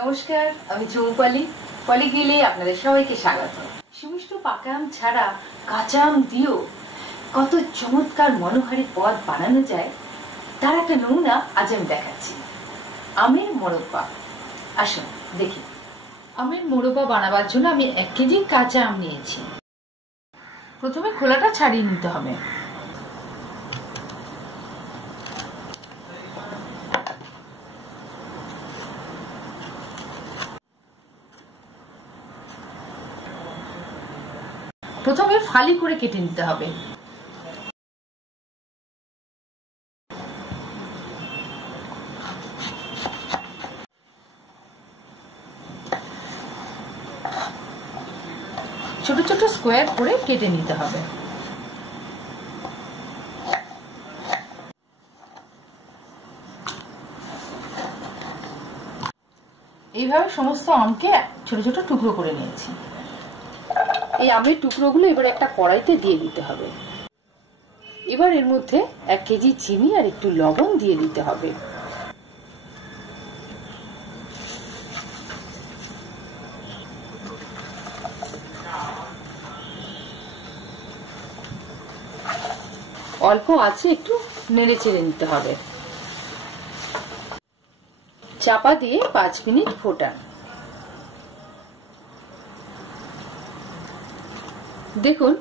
নমস্কার, আমি ঝুমপালি পলি গিলে আপনাদের সবাইকে স্বাগত। সুমিষ্ট পাকা আম ছাড়া কাঁচা আম দিয়েও কত চমৎকার মনোহারী পদ বানানো যায় তার একটা নমুনা আজ আমি দেখাচ্ছি। আমের মোরব্বা। আসুন দেখি। আমের মোরব্বা বানাবার জন্য আমি 1 কেজি কাঁচা আম নিয়েছি। প্রথমে খোলাটা ছাড়িয়ে নিতে হবে। প্রথমে ফালি করে কেটে নিতে হবে। ছোট ছোট স্কোয়ার করে কেটে নিতে হবে। এইভাবে সমস্ত আমকে ছোট ছোট টুকরো করে নিয়েছি। এই আমের টুকরোগুলো এবার একটা কড়াইতে দিয়ে দিতে হবে। এবার এর মধ্যে 1 কেজি চিনি আর একটু লবণ দিয়ে দিতে হবে। অল্প আছে একটু নেড়ে চেড়ে নিতে হবে। চাপা দিয়ে 5 মিনিট ফোটান। দেখুন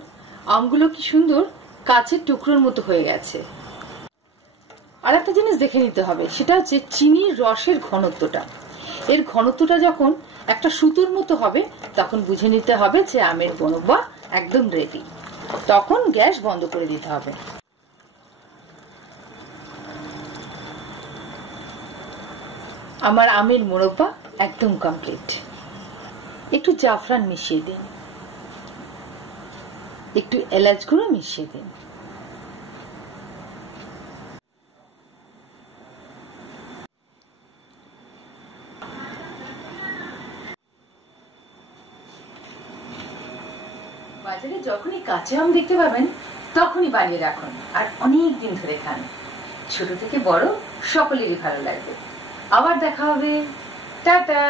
আমগুলো কি সুন্দর কাচের টুকরোর মতো হয়ে গেছে। আর একটা জিনিস দেখে নিতে হবে, সেটা হচ্ছে চিনির রসের ঘনত্বটা। এর ঘনত্বটা যখন একটা সুতোর মতো হবে তখন বুঝে নিতে হবে যে আমের মোরব্বা একদম রেডি। তখন গ্যাস বন্ধ করে দিতে হবে। আমার আমের মোরব্বা একদম কমপ্লিট। একটু জাফরান মিশিয়ে দিন, একটু এলাচ গুঁড়ো মিশিয়ে দিন। বাজারে যখনই কাঁচা আম দেখতে পাবেন তখনই বানিয়ে রাখুন আর অনেক দিন ধরে খান। ছোট থেকে বড় সকলেরই ভালো লাগবে। আবার দেখা হবে। টাটা।